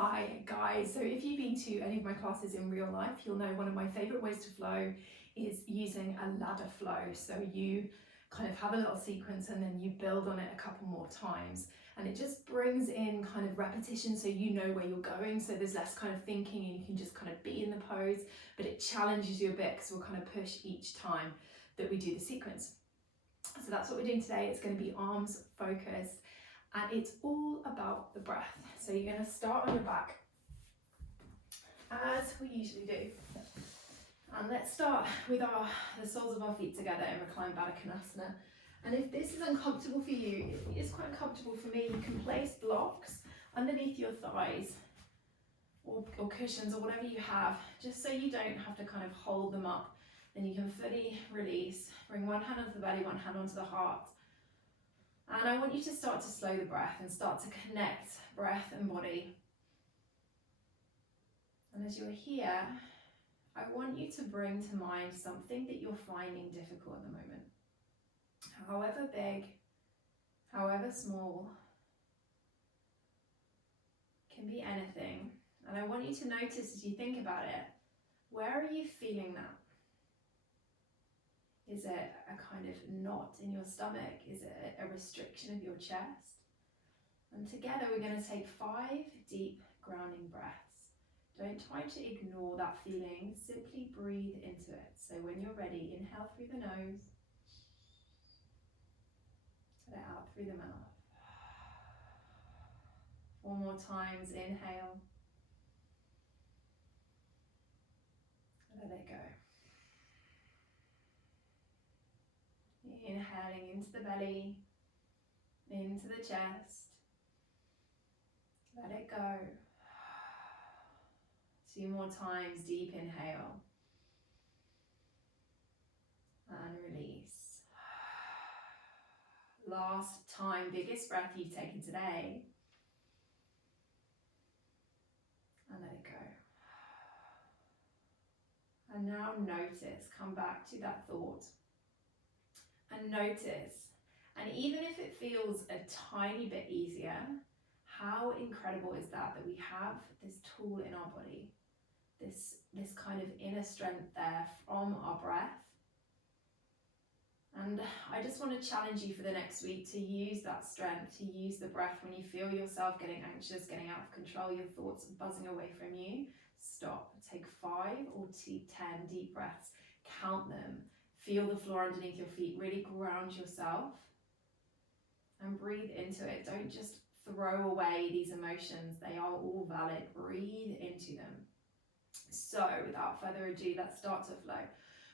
Hi guys, so if you've been to any of my classes in real life, you'll know one of my favourite ways to flow is using a ladder flow. So you kind of have a little sequence and then you build on it a couple more times, and it just brings in kind of repetition so you know where you're going, so there's less kind of thinking and you can just kind of be in the pose, but it challenges you a bit because we'll kind of push each time that we do the sequence. So that's what we're doing today. It's going to be arms focused, and it's all about the breath. So you're going to start on your back, as we usually do. And let's start with the soles of our feet together in reclined Baddha Konasana. And if this is uncomfortable for you, it is quite uncomfortable for me, you can place blocks underneath your thighs or cushions or whatever you have, just so you don't have to kind of hold them up. Then you can fully release. Bring one hand onto the belly, one hand onto the heart. And I want you to start to slow the breath and start to connect breath and body. And as you're here, I want you to bring to mind something that you're finding difficult at the moment. However big, however small, can be anything. And I want you to notice as you think about it, where are you feeling that? Is it a kind of knot in your stomach? Is it a restriction of your chest? And together we're going to take 5 deep grounding breaths. Don't try to ignore that feeling, simply breathe into it. So when you're ready, inhale through the nose, let it out through the mouth. 4 more times, inhale, let it go. Inhaling into the belly, into the chest, let it go. 2 more times, deep inhale and release. Last time, biggest breath you've taken today, and let it go. And now notice, come back to that thought and notice, and even if it feels a tiny bit easier, how incredible is that we have this tool in our body, this kind of inner strength there from our breath. And I just want to challenge you for the next week to use that strength, to use the breath when you feel yourself getting anxious, getting out of control, your thoughts buzzing away from you. Stop, take 5 or 10 deep breaths, count them, feel the floor underneath your feet, really ground yourself and breathe into it. Don't just throw away these emotions, they are all valid. Breathe into them. So without further ado, let's start to flow.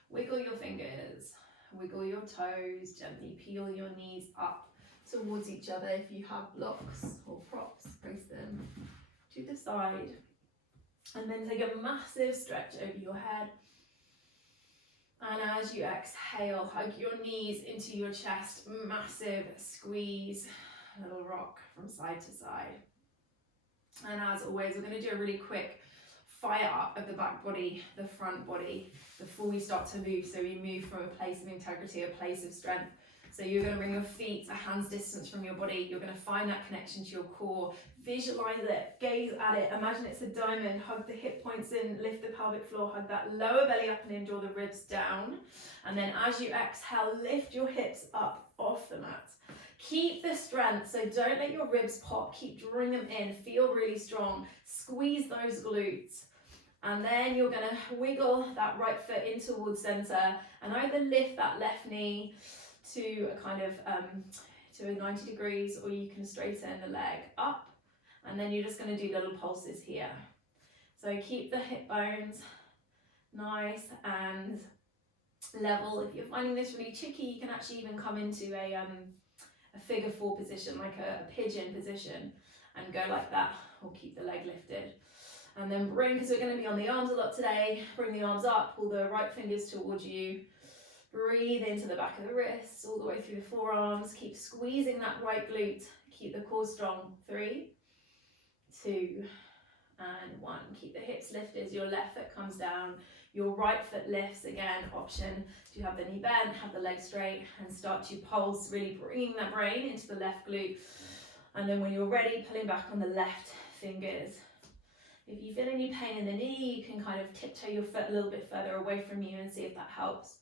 Wiggle your fingers, wiggle your toes, gently peel your knees up towards each other. If you have blocks or props, place them to the side. And then take a massive stretch over your head. And as you exhale, hug your knees into your chest, massive squeeze, a little rock from side to side. And as always, we're going to do a really quick fire up of the back body, the front body, before we start to move. So we move from a place of integrity, a place of strength. So you're going to bring your feet a hand's distance from your body. You're going to find that connection to your core. Visualize it, gaze at it, imagine it's a diamond. Hug the hip points in, lift the pelvic floor, hug that lower belly up and in, draw the ribs down. And then as you exhale, lift your hips up off the mat. Keep the strength, so don't let your ribs pop, keep drawing them in, feel really strong. Squeeze those glutes. And then you're going to wiggle that right foot in towards center and either lift that left knee to a kind of to a 90 degrees, or you can straighten the leg up, and then you're just going to do little pulses here. So keep the hip bones nice and level. If you're finding this really tricky, you can actually even come into a figure 4 position, like a pigeon position, and go like that, or keep the leg lifted. And then bring, because we're going to be on the arms a lot today, bring the arms up, pull the right fingers towards you. Breathe into the back of the wrists, all the way through the forearms. Keep squeezing that right glute. Keep the core strong. 3, 2, and 1. Keep the hips lifted as your left foot comes down. Your right foot lifts again. Option to have the knee bent, have the leg straight, and start to pulse, really bringing that brain into the left glute. And then when you're ready, pulling back on the left fingers. If you feel any pain in the knee, you can kind of tiptoe your foot a little bit further away from you and see if that helps.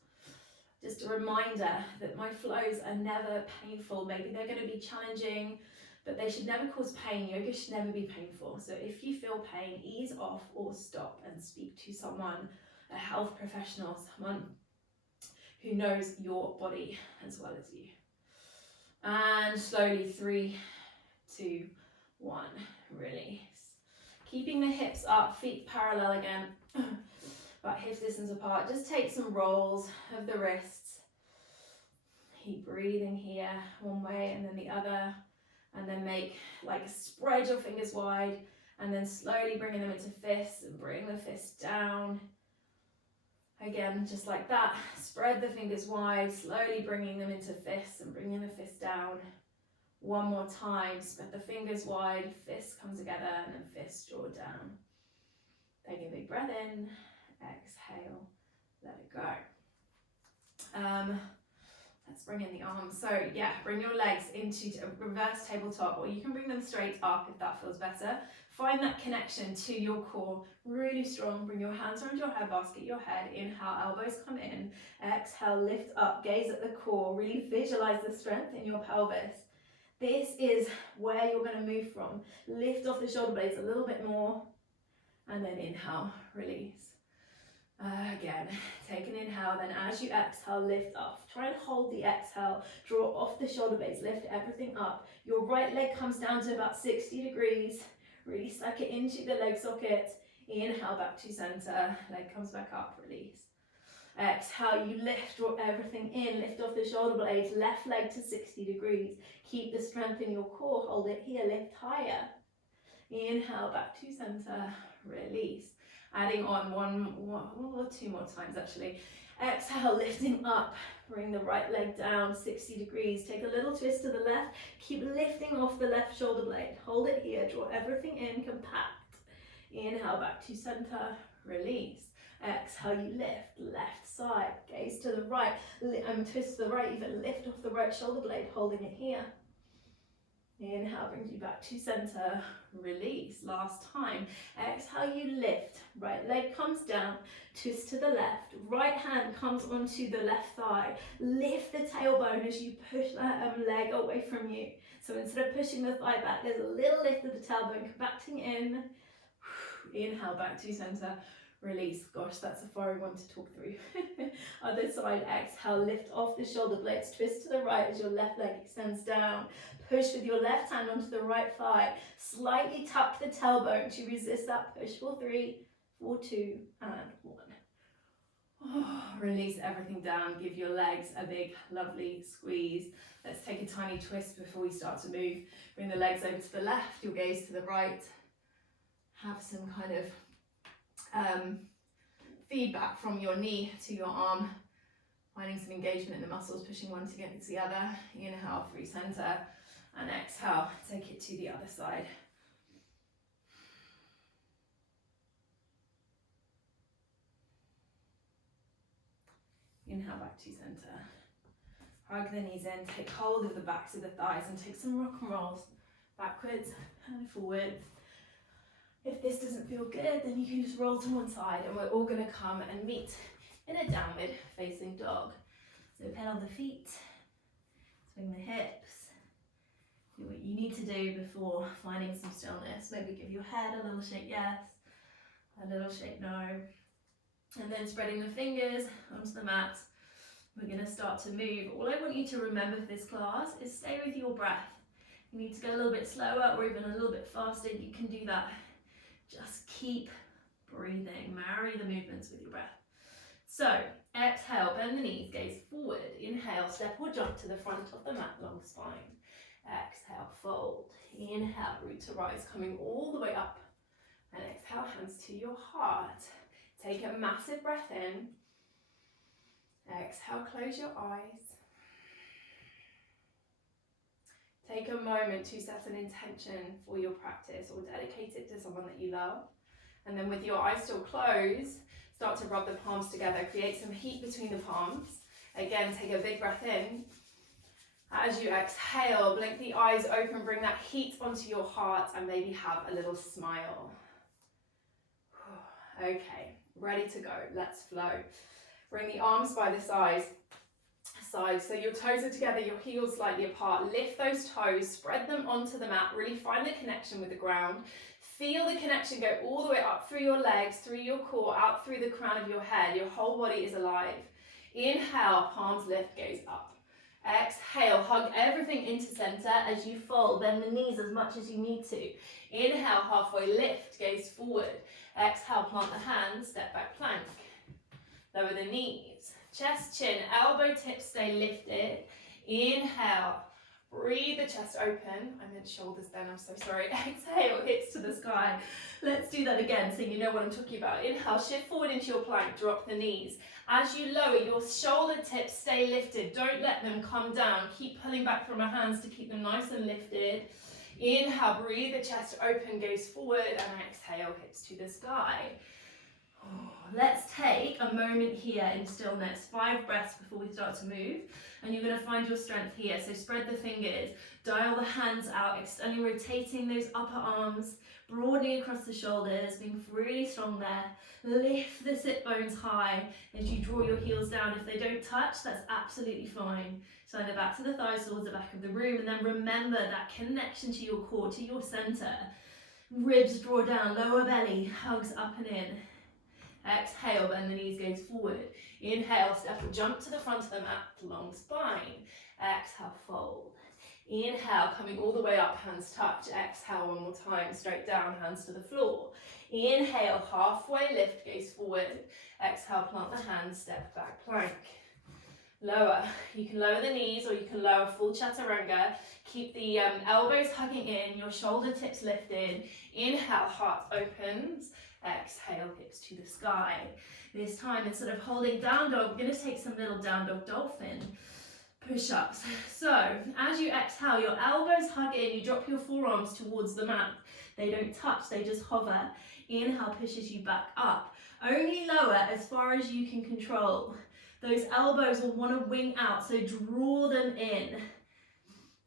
Just a reminder that my flows are never painful. Maybe they're going to be challenging, but they should never cause pain. Yoga should never be painful. So if you feel pain, ease off or stop and speak to someone, a health professional, someone who knows your body as well as you. And slowly, 3, 2, 1, release. Keeping the hips up, feet parallel again, about hip distance apart. Just take some rolls of the wrists. Keep breathing here, one way and then the other. And then make, like, spread your fingers wide, and then slowly bringing them into fists and bring the fists down. Again, just like that, spread the fingers wide, slowly bringing them into fists and bringing the fists down. One more time, spread the fingers wide, fists come together, and then fists draw down. Take a big breath in, exhale, let it go. Let's bring in the arms. So yeah, bring your legs into a reverse tabletop, or you can bring them straight up if that feels better. Find that connection to your core, really strong. Bring your hands around your head basket, your head. Inhale, elbows come in. Exhale, lift up, gaze at the core. Really visualize the strength in your pelvis. This is where you're going to move from. Lift off the shoulder blades a little bit more, and then inhale, release. Again, take an inhale, then as you exhale, lift off. Try and hold the exhale, draw off the shoulder blades, lift everything up. Your right leg comes down to about 60 degrees. Really suck it into the leg socket. Inhale, back to center, leg comes back up, release. Exhale, you lift, draw everything in, lift off the shoulder blades, left leg to 60 degrees. Keep the strength in your core, hold it here, lift higher. Inhale, back to center, release. Adding on one or two more times actually. Exhale, lifting up, bring the right leg down 60 degrees. Take a little twist to the left, keep lifting off the left shoulder blade. Hold it here, draw everything in, compact. Inhale, back to center, release. Exhale, you lift, left side, gaze to the right, twist to the right, even lift off the right shoulder blade, holding it here. Inhale brings you back to center, release, last time. Exhale, you lift, right leg comes down, twist to the left, right hand comes onto the left thigh, lift the tailbone as you push that leg away from you. So instead of pushing the thigh back, there's a little lift of the tailbone, compacting in. Inhale, back to center, release. Gosh, that's a fiery one to talk through. Other side, exhale, lift off the shoulder blades, twist to the right as your left leg extends down. Push with your left hand onto the right thigh. Slightly tuck the tailbone to resist that push for 3, 4, 2, and 1. Oh, release everything down. Give your legs a big, lovely squeeze. Let's take a tiny twist before we start to move. Bring the legs over to the left, your gaze to the right. Have some kind of feedback from your knee to your arm. Finding some engagement in the muscles, pushing one against the other. Inhale, through center. And exhale, take it to the other side. Inhale, back to center. Hug the knees in, take hold of the backs of the thighs and take some rock and rolls. Backwards and forwards. If this doesn't feel good, then you can just roll to one side and we're all gonna come and meet in a downward facing dog. So pedal the feet, swing the hips. Do what you need to do before finding some stillness. Maybe give your head a little shake yes, a little shake no. And then spreading the fingers onto the mat. We're going to start to move. All I want you to remember for this class is stay with your breath. You need to go a little bit slower or even a little bit faster. You can do that. Just keep breathing. Marry the movements with your breath. So exhale, bend the knees, gaze forward. Inhale, step or jump to the front of the mat, long spine. Exhale, fold. Inhale, root to rise, coming all the way up. And exhale, hands to your heart. Take a massive breath in. Exhale, close your eyes. Take a moment to set an intention for your practice or dedicate it to someone that you love. And then with your eyes still closed, start to rub the palms together. Create some heat between the palms. Again, take a big breath in. As you exhale, blink the eyes open, bring that heat onto your heart and maybe have a little smile. Okay, ready to go. Let's flow. Bring the arms by the sides. So your toes are together, your heels slightly apart. Lift those toes, spread them onto the mat. Really find the connection with the ground. Feel the connection go all the way up through your legs, through your core, out through the crown of your head. Your whole body is alive. Inhale, palms lift, gaze up. Exhale, hug everything into center as you fold. Bend the knees as much as you need to. Inhale, halfway lift, gaze forward. Exhale, plant the hands, step back plank. Lower the knees. Chest, chin, elbow tips stay lifted. Inhale, breathe the chest open. I meant shoulders then, I'm so sorry. Exhale, hips to the sky. Let's do that again so you know what I'm talking about. Inhale, shift forward into your plank, drop the knees. As you lower, your shoulder tips stay lifted. Don't let them come down. Keep pulling back from your hands to keep them nice and lifted. Inhale, breathe the chest open, gaze forward, and exhale, hips to the sky. Let's take a moment here in stillness, 5 breaths before we start to move, and you're going to find your strength here. So spread the fingers, dial the hands out, extending, rotating those upper arms, broadening across the shoulders, being really strong there. Lift the sit bones high as you draw your heels down. If they don't touch, that's absolutely fine. Slide it back to the thighs towards the back of the room, and then remember that connection to your core, to your center. Ribs draw down, lower belly hugs up and in. Exhale, bend the knees, gaze forward. Inhale, step and jump to the front of the mat, long spine. Exhale, fold. Inhale, coming all the way up, hands touch. Exhale, one more time, straight down, hands to the floor. Inhale, halfway lift, gaze forward. Exhale, plant the hands, step back, plank. Lower. You can lower the knees or you can lower full chaturanga. Keep the elbows hugging in, your shoulder tips lifted. Inhale, heart opens. Exhale, hips to the sky. This time, instead of holding down dog, we're going to take some little down dog dolphin push-ups. So, as you exhale, your elbows hug in, you drop your forearms towards the mat. They don't touch, they just hover. Inhale pushes you back up. Only lower as far as you can control. Those elbows will want to wing out, so draw them in.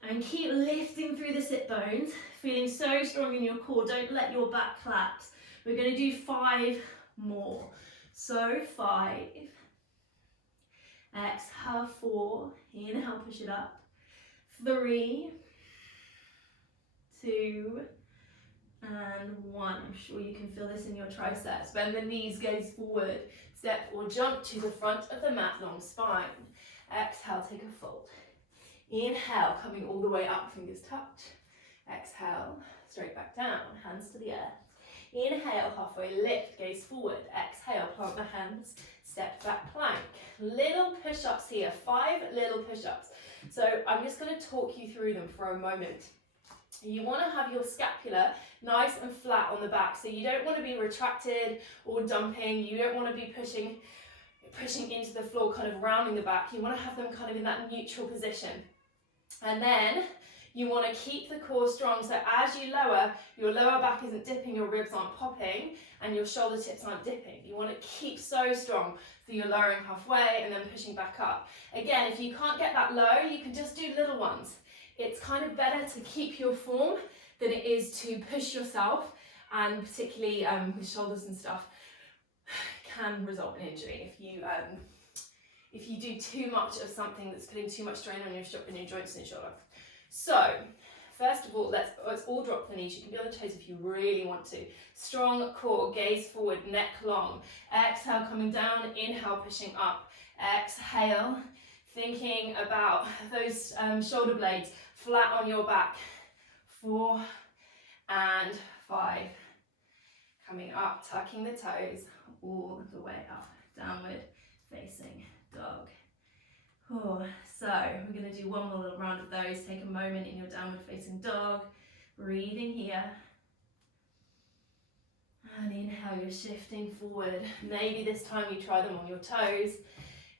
And keep lifting through the sit bones, feeling so strong in your core. Don't let your back collapse. We're going to do 5 more. So 5. Exhale, 4. Inhale, push it up. 3, 2, and 1. I'm sure you can feel this in your triceps. Bend the knees, gaze forward. Step or jump to the front of the mat, long spine. Exhale, take a fold. Inhale, coming all the way up, fingers touch. Exhale, straight back down, hands to the earth. Inhale, halfway lift, gaze forward. Exhale, plant the hands, step back plank. Little push-ups here, 5 little push-ups. So I'm just going to talk you through them for a moment. You want to have your scapula nice and flat on the back, so you don't want to be retracted or dumping. You don't want to be pushing into the floor, kind of rounding the back. You want to have them kind of in that neutral position. And then you want to keep the core strong, so as you lower, your lower back isn't dipping, your ribs aren't popping, and your shoulder tips aren't dipping. You want to keep so strong, so you're lowering halfway and then pushing back up. Again, if you can't get that low, you can just do little ones. It's kind of better to keep your form than it is to push yourself, and particularly with shoulders and stuff, can result in injury if you do too much of something that's putting too much strain on your joints and your shoulder. So, first of all, let's all drop the knees. You can be on the toes if you really want to. Strong core, gaze forward, neck long. Exhale, coming down, inhale, pushing up. Exhale, thinking about those shoulder blades flat on your back. 4 and 5. Coming up, tucking the toes all the way up. Downward facing dog. So we're going to do one more little round of those. Take a moment in your downward facing dog. Breathing here. And inhale, you're shifting forward. Maybe this time you try them on your toes.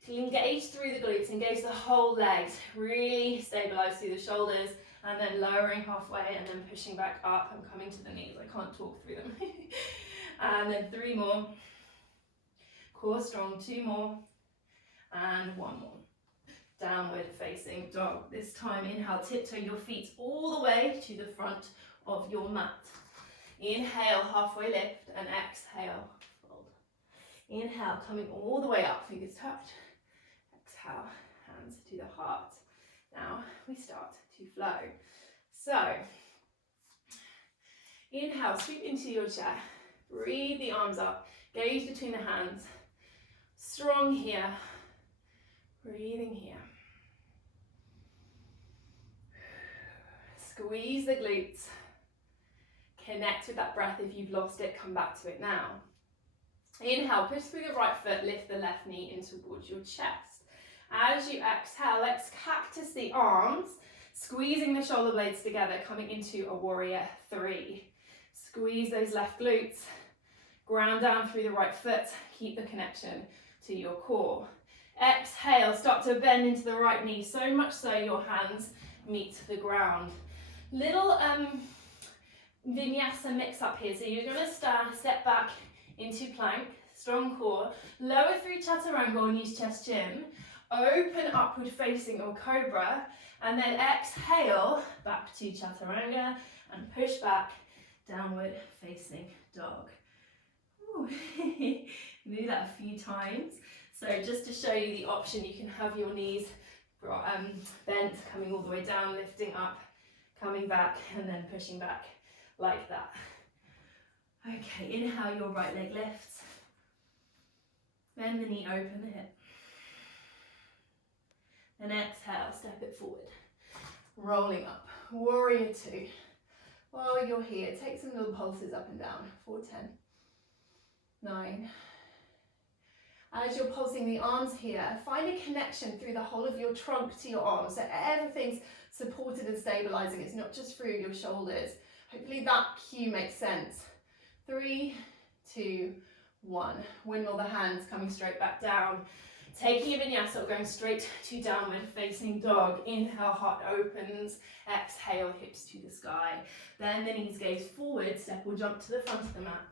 So you engage through the glutes, engage the whole legs. Really stabilize through the shoulders. And then lowering halfway and then pushing back up and coming to the knees. I can't talk through them. And then 3 more. Core strong, 2 more. And 1 more. Downward facing dog. This time, inhale, tiptoe your feet all the way to the front of your mat. Inhale, halfway lift, and exhale, fold. Inhale, coming all the way up, fingers touch. Exhale, hands to the heart. Now we start to flow. So, inhale, sweep into your chair. Breathe the arms up, gaze between the hands. Strong here, breathing here. Squeeze the glutes. Connect with that breath. If you've lost it, come back to it now. Inhale, push through the right foot, lift the left knee in towards your chest. As you exhale, let's cactus the arms, squeezing the shoulder blades together, coming into a warrior 3. Squeeze those left glutes, ground down through the right foot, keep the connection to your core. Exhale, start to bend into the right knee, so much so your hands meet the ground. Little vinyasa mix up here, so you're going to step back into plank, strong core, lower through chaturanga and use chest chin, open upward facing or cobra, and then exhale back to chaturanga and push back, downward facing dog. Ooh. Do that a few times. So just to show you the option, you can have your knees bent, coming all the way down, lifting up, coming back, and then pushing back like that. Okay, inhale, your right leg lifts. Bend the knee, open the hip. Then exhale, step it forward. Rolling up, warrior 2. While you're here, take some little pulses up and down. 4, 10, 9. As you're pulsing the arms here, find a connection through the whole of your trunk to your arms, so everything's supported and stabilizing. It's not just through your shoulders. Hopefully that cue makes sense. 3, 2, 1. Windmill the hands, coming straight back down. Taking a vinyasa, or going straight to downward facing dog. Inhale, heart opens. Exhale, hips to the sky. Bend the knees, gaze forward, step or jump to the front of the mat.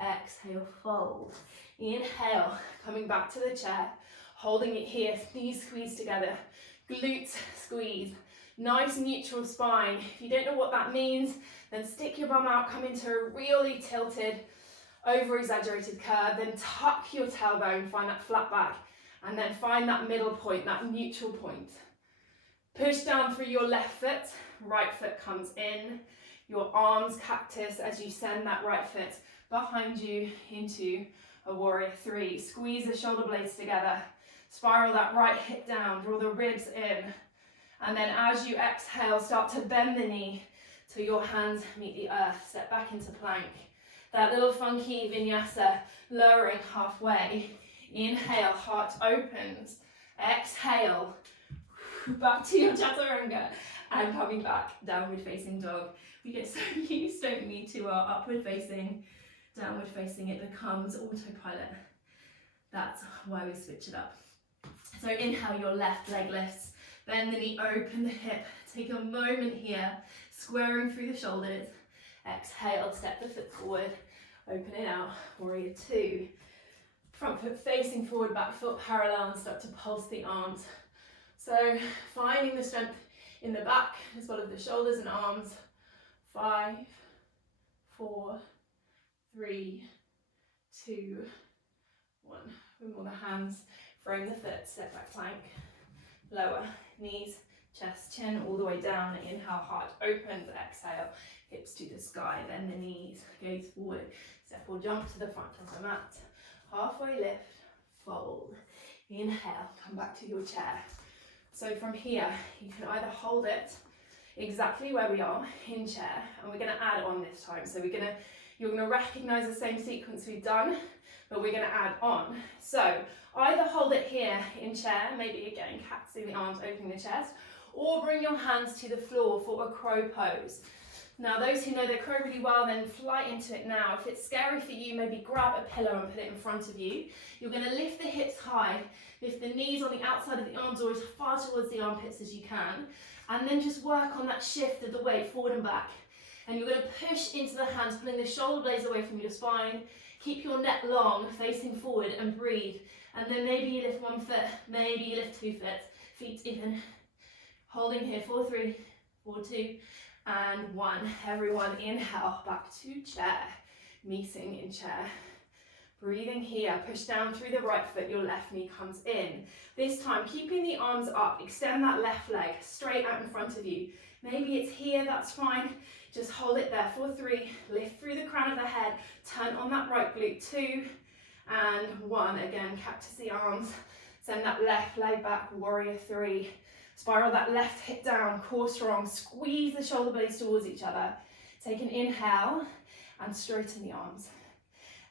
Exhale, fold. Inhale, coming back to the chair, holding it here, knees squeeze together, glutes squeeze. Nice neutral spine. If you don't know what that means, then stick your bum out, come into a really tilted, over-exaggerated curve, then tuck your tailbone, find that flat back, and then find that middle point, that neutral point. Push down through your left foot, right foot comes in, your arms cactus as you send that right foot behind you into a warrior 3. Squeeze the shoulder blades together, spiral that right hip down, draw the ribs in, and then as you exhale, start to bend the knee till your hands meet the earth. Step back into plank. That little funky vinyasa, lowering halfway. Inhale, heart opens. Exhale, back to your chaturanga, and coming back, downward facing dog. We get so used, don't we, to our upward facing, downward facing, it becomes autopilot. That's why we switch it up. So inhale, your left leg lifts, bend the knee, open the hip, take a moment here, squaring through the shoulders. Exhale, step the foot forward, open it out, warrior 2. Front foot facing forward, back foot parallel, and start to pulse the arms. So finding the strength in the back as well as the shoulders and arms. 5, 4, 3, 2, 1. Wimble the hands, frame the foot, step back plank, lower, knees, chest, chin, all the way down. Inhale, heart opens, exhale, hips to the sky, bend the knees, gaze forward, step or jump to the front of the mat. Halfway lift, fold. Inhale, come back to your chair. So from here, you can either hold it exactly where we are in chair, and we're going to add on this time. So you're going to recognize the same sequence we've done, but we're going to add on. So either hold it here in chair, maybe again cactusing the arms, opening the chest, or bring your hands to the floor for a crow pose. Now those who know their crow really well, then fly into it now. If it's scary for you, maybe grab a pillow and put it in front of you. You're going to lift the hips high, lift the knees on the outside of the arms or as far towards the armpits as you can, and then just work on that shift of the weight forward and back. And you're going to push into the hands, pulling the shoulder blades away from your spine. Keep your neck long, facing forward, and breathe. And then maybe you lift one foot, maybe you lift 2 feet even. Holding here, 4, 3, 4, 2, and 1. Everyone inhale, back to chair. Meeting in chair. Breathing here, push down through the right foot, your left knee comes in. This time, keeping the arms up, extend that left leg straight out in front of you. Maybe it's here, that's fine. Just hold it there for 3, lift through the crown of the head, turn on that right glute, 2 and 1. Again, cactus the arms, send that left leg back, warrior 3. Spiral that left hip down, core strong, squeeze the shoulder blades towards each other. Take an inhale and straighten the arms.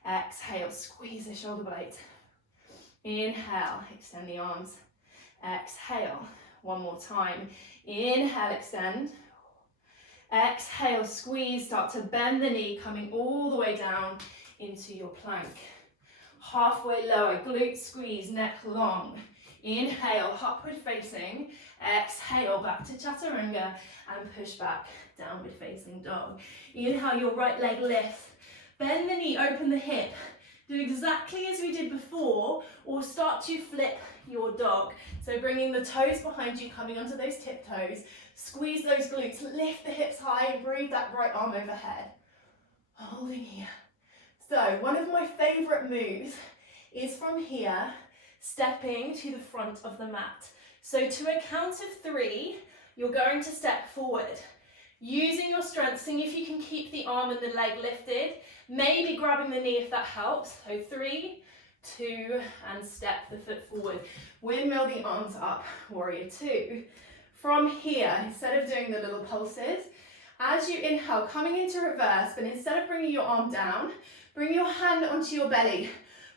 Exhale, squeeze the shoulder blades. Inhale, extend the arms. Exhale, one more time. Inhale, extend. Exhale, squeeze, start to bend the knee, coming all the way down into your plank. Halfway lower, glute squeeze, neck long. Inhale, upward facing. Exhale, back to chaturanga and push back, downward facing dog. Inhale, your right leg lifts. Bend the knee, open the hip. Do exactly as we did before, or start to flip your dog. So bringing the toes behind you, coming onto those tiptoes. Squeeze those glutes, lift the hips high, and breathe that right arm overhead. Holding here. So one of my favorite moves is from here, stepping to the front of the mat. So to a count of 3, you're going to step forward. Using your strength, seeing if you can keep the arm and the leg lifted, maybe grabbing the knee if that helps. So 3, 2, and step the foot forward. Windmill the arms up, warrior 2. From here, instead of doing the little pulses, as you inhale, coming into reverse, but instead of bringing your arm down, bring your hand onto your belly.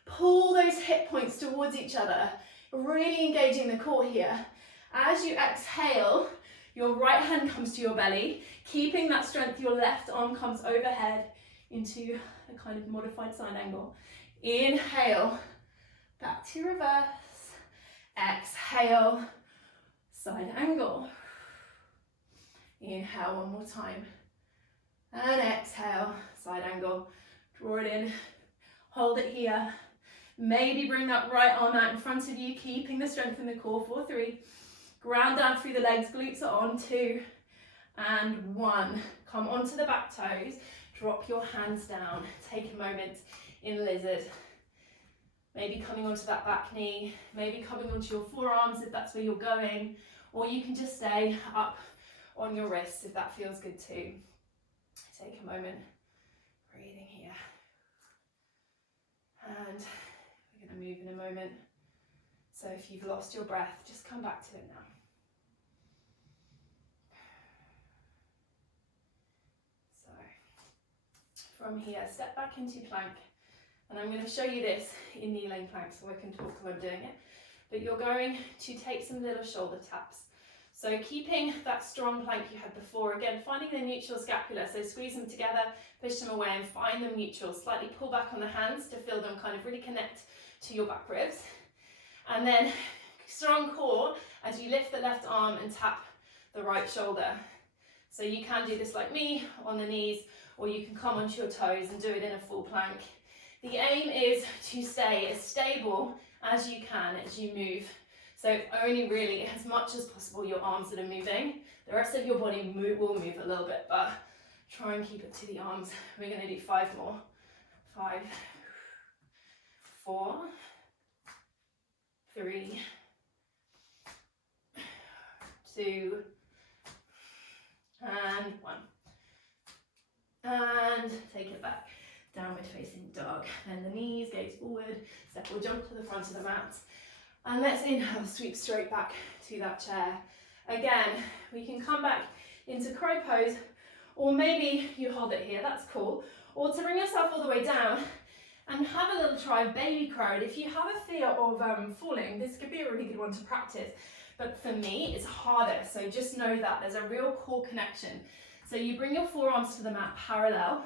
Pull those hip points towards each other, really engaging the core here. As you exhale, your right hand comes to your belly, keeping that strength, your left arm comes overhead into a kind of modified side angle. Inhale, back to reverse. Exhale, side angle. Inhale one more time. And exhale, side angle. Draw it in, hold it here. Maybe bring that right arm out in front of you, keeping the strength in the core for 3. Ground down through the legs, glutes are on, 2 and 1. Come onto the back toes, drop your hands down. Take a moment in lizard. Maybe coming onto that back knee, maybe coming onto your forearms if that's where you're going, or you can just stay up on your wrists if that feels good too. Take a moment, breathing here. And we're going to move in a moment. So if you've lost your breath, just come back to it now. So from here, step back into plank. And I'm going to show you this in kneeling plank so I can talk while I'm doing it. But you're going to take some little shoulder taps. So keeping that strong plank you had before, again, finding the neutral scapula. So squeeze them together, push them away and find them neutral. Slightly pull back on the hands to feel them kind of really connect to your back ribs. And then strong core as you lift the left arm and tap the right shoulder. So you can do this like me, on the knees, or you can come onto your toes and do it in a full plank. The aim is to stay as stable as you can as you move. So only really as much as possible your arms that are moving. The rest of your body will move a little bit, but try and keep it to the arms. We're going to do 5 more. 5, 4, 3, 2, and 1. And take it back. Downward facing dog. Then the knees, gaze forward, step or jump to the front of the mat. And let's inhale, sweep straight back to that chair. Again, we can come back into crow pose, or maybe you hold it here, that's cool. Or to bring yourself all the way down and have a little try of baby crow. And if you have a fear of falling, this could be a really good one to practice. But for me, it's harder, so just know that there's a real core connection. So you bring your forearms to the mat parallel,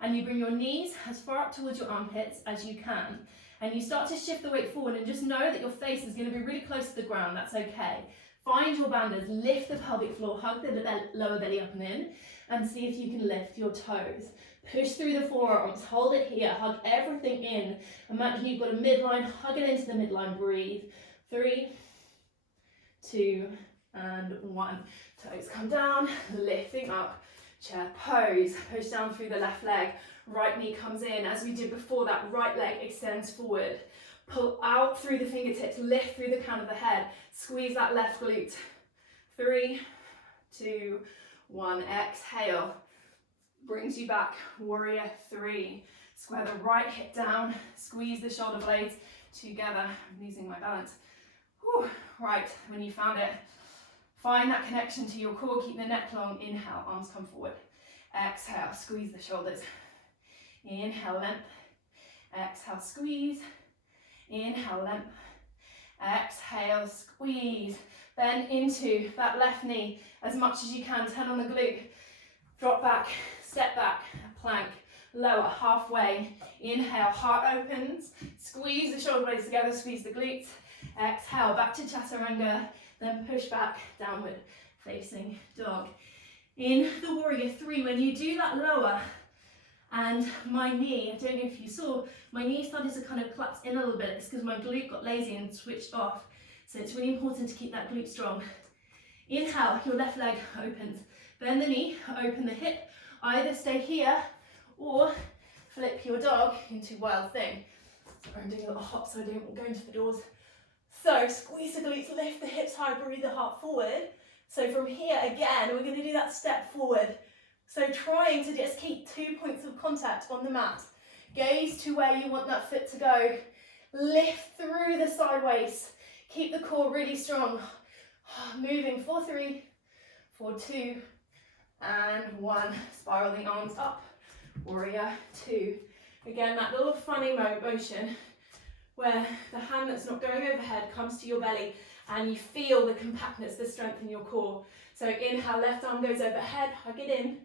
and you bring your knees as far up towards your armpits as you can. And you start to shift the weight forward and just know that your face is going to be really close to the ground, that's okay. Find your bandhas, lift the pelvic floor, hug the lower belly up and in, and see if you can lift your toes. Push through the forearms, hold it here, hug everything in. Imagine you've got a midline, hug it into the midline, breathe. 3, 2, and 1. Toes come down, lifting up, chair pose. Push down through the left leg. Right knee comes in. As we did before, that right leg extends forward. Pull out through the fingertips, lift through the crown of the head. Squeeze that left glute. 3, 2, 1. Exhale. Brings you back. Warrior 3. Square the right hip down. Squeeze the shoulder blades together. I'm losing my balance. Whew. Right, when you found it, find that connection to your core. Keep the neck long. Inhale, arms come forward. Exhale, squeeze the shoulders. Inhale, length. Exhale, squeeze. Inhale, length. Exhale, squeeze. Bend into that left knee as much as you can. Turn on the glute. Drop back, step back, plank. Lower, halfway. Inhale, heart opens. Squeeze the shoulder blades together, squeeze the glutes. Exhale, back to chaturanga. Then push back, downward facing dog. In the warrior 3, when you do that lower, and my knee, I don't know if you saw, my knee started to kind of collapse in a little bit. It's because my glute got lazy and switched off. So it's really important to keep that glute strong. Inhale, your left leg opens. Bend the knee, open the hip. Either stay here or flip your dog into wild thing. Sorry, I'm doing a little hop so I don't go into the doors. So squeeze the glutes, lift the hips high, breathe the heart forward. So from here again, we're going to do that step forward. So trying to just keep 2 points of contact on the mat. Gaze to where you want that foot to go. Lift through the sideways. Keep the core really strong. Moving 4, 3, 4, 2, and 1. Spiral the arms up. Warrior 2. Again, that little funny motion where the hand that's not going overhead comes to your belly and you feel the compactness, the strength in your core. So inhale, left arm goes overhead, hug it in.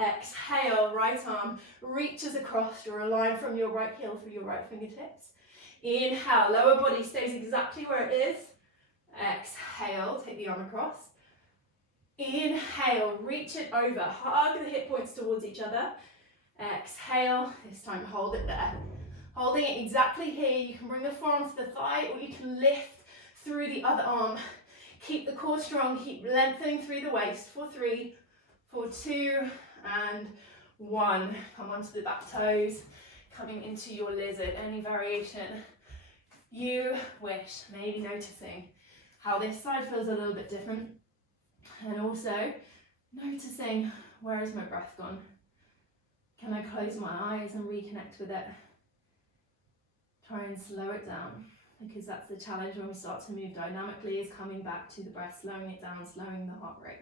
Exhale, right arm reaches across, draw a line from your right heel through your right fingertips. Inhale, lower body stays exactly where it is. Exhale, take the arm across. Inhale, reach it over, hug the hip points towards each other. Exhale, this time hold it there. Holding it exactly here, you can bring the forearm to the thigh or you can lift through the other arm. Keep the core strong, keep lengthening through the waist. 4, 3, 4, 2, and 1. Come onto the back toes, coming into your lizard. Any variation you wish, maybe noticing how this side feels a little bit different. And also noticing, where is my breath gone? Can I close my eyes and reconnect with it? Try and slow it down, because that's the challenge when we start to move dynamically, is coming back to the breath, slowing it down, slowing the heart rate.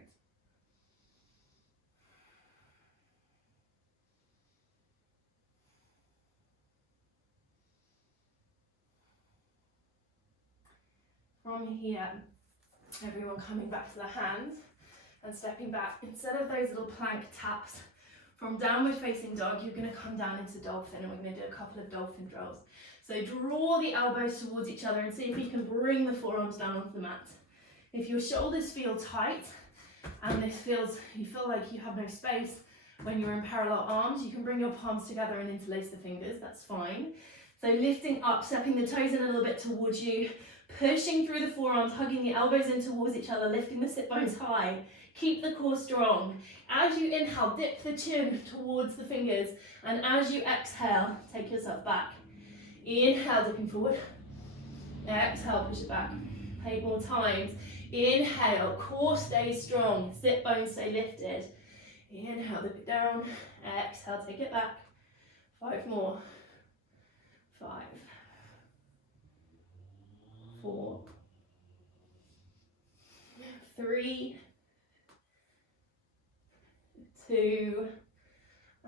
From here, everyone coming back to the hands and stepping back. Instead of those little plank taps from downward facing dog, you're going to come down into dolphin, and we're going to do a couple of dolphin drills. So draw the elbows towards each other and see if you can bring the forearms down onto the mat. If your shoulders feel tight and you feel like you have no space when you're in parallel arms, you can bring your palms together and interlace the fingers, that's fine. So lifting up, stepping the toes in a little bit towards you, pushing through the forearms, hugging the elbows in towards each other, lifting the sit bones high. Keep the core strong. As you inhale, dip the chin towards the fingers, and as you exhale, take yourself back. Inhale, dipping forward. Exhale, push it back. 8 more times. Inhale, core stays strong, sit bones stay lifted. Inhale, dip it down. Exhale, take it back. 5 more. 5, 4, 3, 2,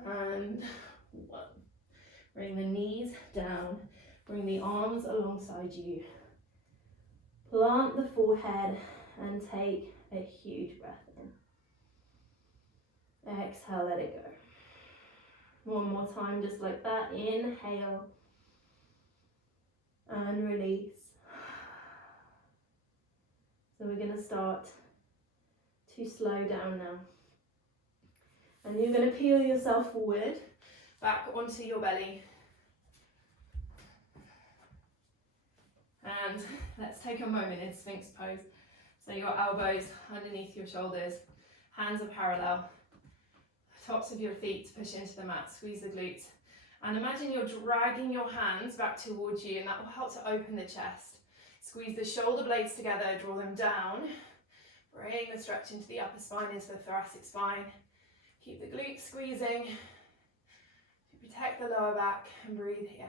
and 1. Bring the knees down, bring the arms alongside you. Plant the forehead and take a huge breath in. Exhale, let it go. One more time, just like that. Inhale and release. So we're going to start to slow down now. And you're going to peel yourself forward, back onto your belly. And let's take a moment in Sphinx pose. So your elbows underneath your shoulders, hands are parallel. tops of your feet push into the mat, squeeze the glutes. And imagine you're dragging your hands back towards you, and that will help to open the chest. Squeeze the shoulder blades together, draw them down. Bring the stretch into the upper spine, into the thoracic spine. Keep the glutes squeezing. Protect the lower back and breathe here.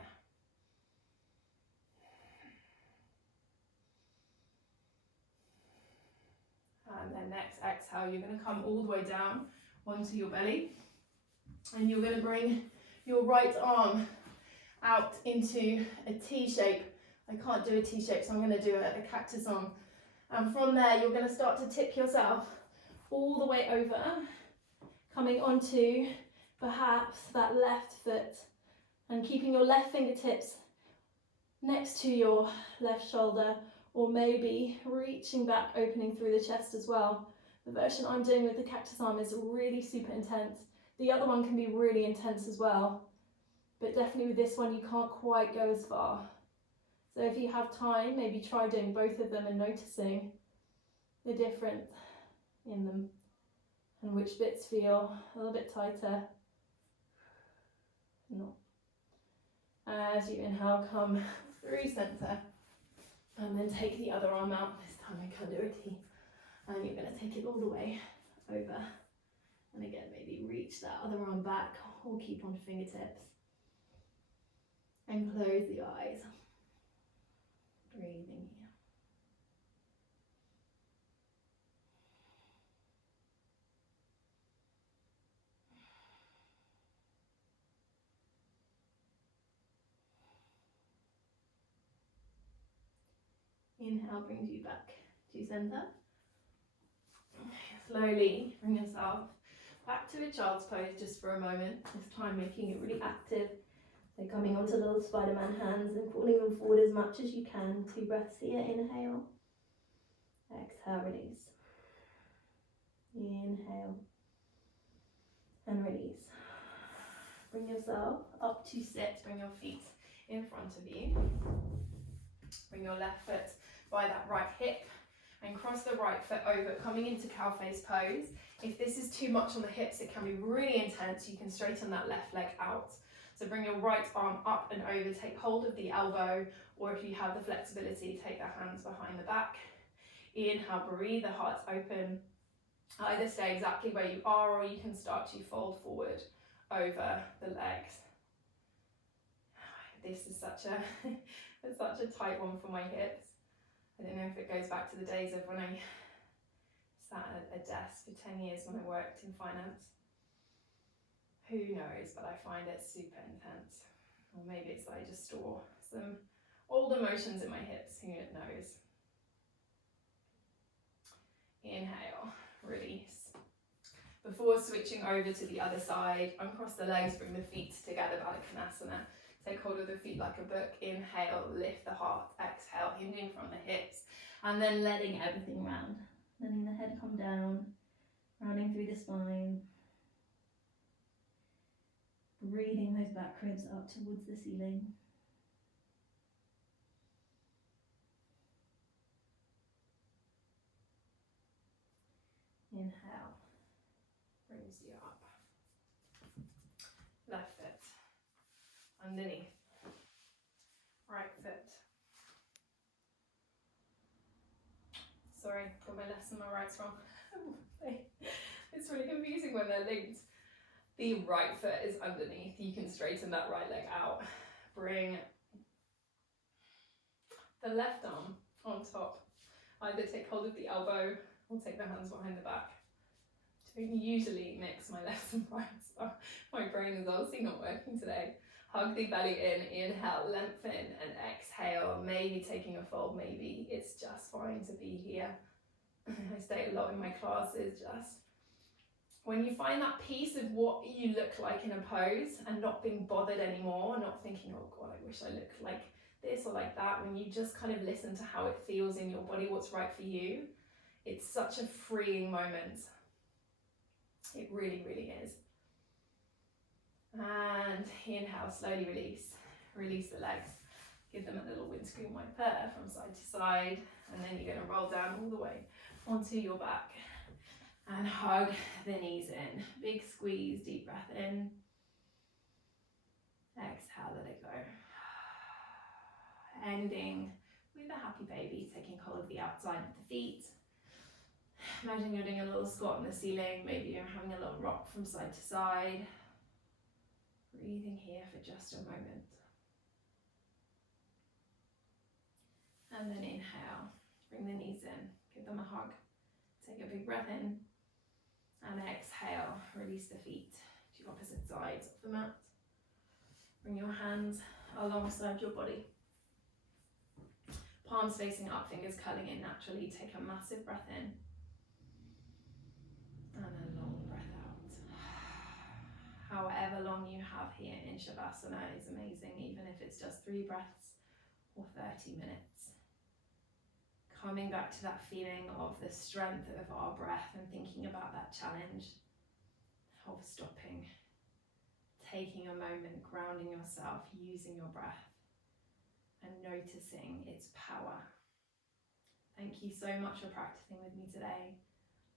And then next exhale, you're going to come all the way down onto your belly. And you're going to bring your right arm out into a T shape. I can't do a T shape, so I'm going to do a cactus arm. And from there, you're going to start to tip yourself all the way over, coming onto perhaps that left foot, and keeping your left fingertips next to your left shoulder, or maybe reaching back, opening through the chest as well. The version I'm doing with the cactus arm is really super intense. The other one can be really intense as well, but definitely with this one you can't quite go as far. So if you have time, maybe try doing both of them and noticing the difference in them and which bits feel a little bit tighter. No. As you inhale, come through center, and then take the other arm out. This time I can do a T, and you're going to take it all the way over. And again, maybe reach that other arm back, or keep on fingertips. And close the eyes. Breathing here. Inhale brings you back to center. Slowly bring yourself back to a child's pose just for a moment, this time making it really active. So coming onto little Spider-Man hands and pulling them forward as much as you can. 2 breaths here, inhale. Exhale, release. Inhale. And release. Bring yourself up to sit, bring your feet in front of you. Bring your left foot by that right hip and cross the right foot over, coming into cow face pose. If this is too much on the hips, it can be really intense. You can straighten that left leg out. So bring your right arm up and over, take hold of the elbow, or if you have the flexibility, take the hands behind the back. Inhale, breathe the heart open. Either stay exactly where you are, or you can start to fold forward over the legs. This is such a tight one for my hips. I don't know if it goes back to the days of when I sat at a desk for 10 years when I worked in finance. Who knows, but I find it super intense. Or maybe it's that I just store some old emotions in my hips, who knows. Inhale, release. Before switching over to the other side, uncross the legs, bring the feet together, Baddha-Konasana. Take hold of the feet like a book. Inhale, lift the heart. Exhale, hinging from the hips. And then letting everything round. Letting the head come down, rounding through the spine. Breathing those back ribs up towards the ceiling. Inhale, brings you up. Left foot underneath, right foot. Sorry, got my lefts and my rights wrong. It's really confusing when they're linked. The right foot is underneath. You can straighten that right leg out. Bring the left arm on top. Either take hold of the elbow or take the hands behind the back. Don't usually mix my lefts and rights. My brain is obviously not working today. Hug the belly in, inhale, lengthen, and exhale. Maybe taking a fold, maybe it's just fine to be here. I say a lot in my classes, just when you find that piece of what you look like in a pose and not being bothered anymore, not thinking, oh God, I wish I looked like this or like that, when you just kind of listen to how it feels in your body, what's right for you, it's such a freeing moment. It really, really is. And inhale, slowly release. Release the legs. Give them a little windscreen wiper from side to side. And then you're going to roll down all the way onto your back. And hug the knees in. Big squeeze, deep breath in. Exhale, let it go. Ending with a happy baby, taking hold of the outside of the feet. Imagine you're doing a little squat on the ceiling. Maybe you're having a little rock from side to side. Breathing here for just a moment. And then inhale. Bring the knees in. Give them a hug. Take a big breath in. And exhale. Release the feet to opposite sides of the mat. Bring your hands alongside your body. Palms facing up, fingers curling in naturally. Take a massive breath in. And a long breath out. However long you have here in Shavasana is amazing, even if it's just 3 breaths or 30 minutes. Coming back to that feeling of the strength of our breath and thinking about that challenge of stopping, taking a moment, grounding yourself, using your breath and noticing its power. Thank you so much for practicing with me today.